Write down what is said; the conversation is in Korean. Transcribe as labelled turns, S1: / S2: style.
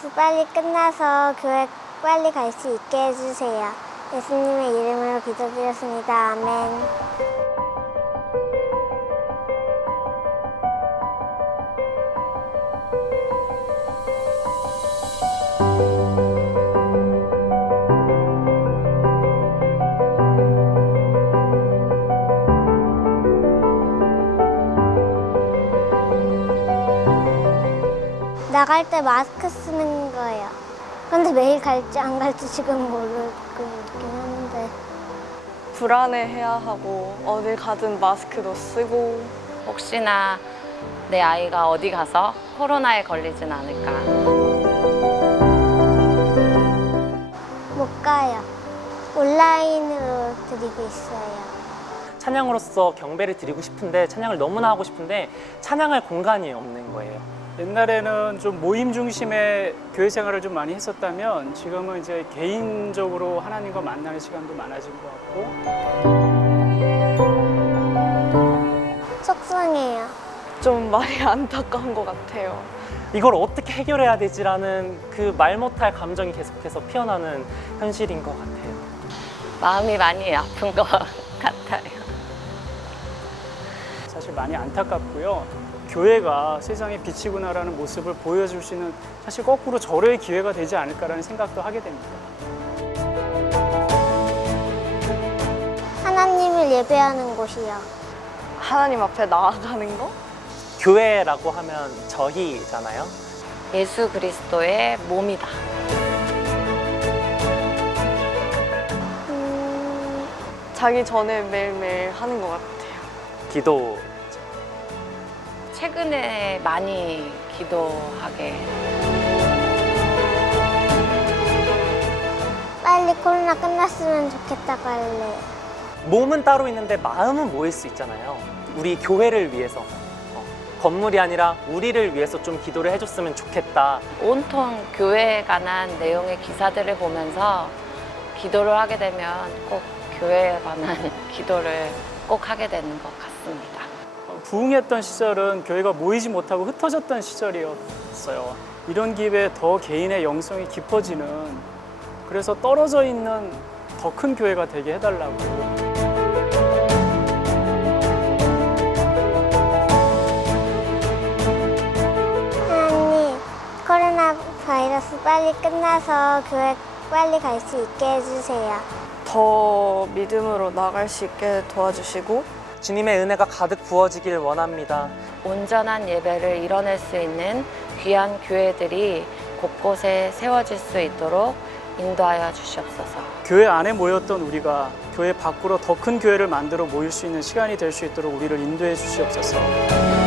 S1: 바이러스 빨리 끝나서 교회 빨리 갈 수 있게 해주세요. 예수님의 이름으로 기도드렸습니다. 아멘. 나갈 때 마스크 쓰는 거예요. 근데 매일 갈지 안 갈지 지금 모르고 있긴 한데.
S2: 불안해해야 하고 어딜 가든 마스크도 쓰고
S3: 혹시나 내 아이가 어디 가서 코로나에 걸리진 않을까.
S1: 못 가요. 온라인으로 드리고 있어요.
S4: 찬양으로서 경배를 드리고 싶은데 찬양을 너무나 하고 싶은데 찬양할 공간이 없는 거예요.
S5: 옛날에는 좀 모임 중심의 교회 생활을 좀 많이 했었다면 지금은 이제 개인적으로 하나님과 만나는 시간도 많아진 것 같고.
S1: 속상해요.
S2: 좀 많이 안타까운 것 같아요.
S4: 이걸 어떻게 해결해야 되지라는 그 말 못할 감정이 계속해서 피어나는 현실인 것 같아요.
S3: 마음이 많이 아픈 것 같아요.
S5: 사실 많이 안타깝고요. 교회가 세상의 빛이구나라는 모습을 보여줄 수 있는 사실 거꾸로 절호의 기회가 되지 않을까라는 생각도 하게 됩니다.
S1: 하나님을 예배하는 곳이요.
S2: 하나님 앞에 나아가는 거?
S4: 교회라고 하면 저희잖아요.
S3: 예수 그리스도의 몸이다.
S2: 자기 전에 매일매일 하는 것 같아요.
S4: 기도.
S3: 최근에 많이 기도하게.
S1: 빨리 코로나 끝났으면 좋겠다고 할래요.
S4: 몸은 따로 있는데 마음은 모일 수 있잖아요. 우리 교회를 위해서. 건물이 아니라 우리를 위해서 좀 기도를 해줬으면 좋겠다.
S3: 온통 교회에 관한 내용의 기사들을 보면서 기도를 하게 되면 꼭 교회에 관한 기도를 꼭 하게 되는 것 같습니다.
S5: 부흥했던 시절은 교회가 모이지 못하고 흩어졌던 시절이었어요. 이런 기회에 더 개인의 영성이 깊어지는, 그래서 떨어져 있는 더 큰 교회가 되게 해달라고.
S1: 하나님, 코로나 바이러스 빨리 끝나서 교회 빨리 갈 수 있게 해주세요.
S2: 더 믿음으로 나갈 수 있게 도와주시고
S4: 주님의 은혜가 가득 부어지길 원합니다.
S3: 온전한 예배를 이뤄낼 수 있는 귀한 교회들이 곳곳에 세워질 수 있도록 인도하여 주시옵소서.
S5: 교회 안에 모였던 우리가 교회 밖으로 더 큰 교회를 만들어 모일 수 있는 시간이 될 수 있도록 우리를 인도해 주시옵소서.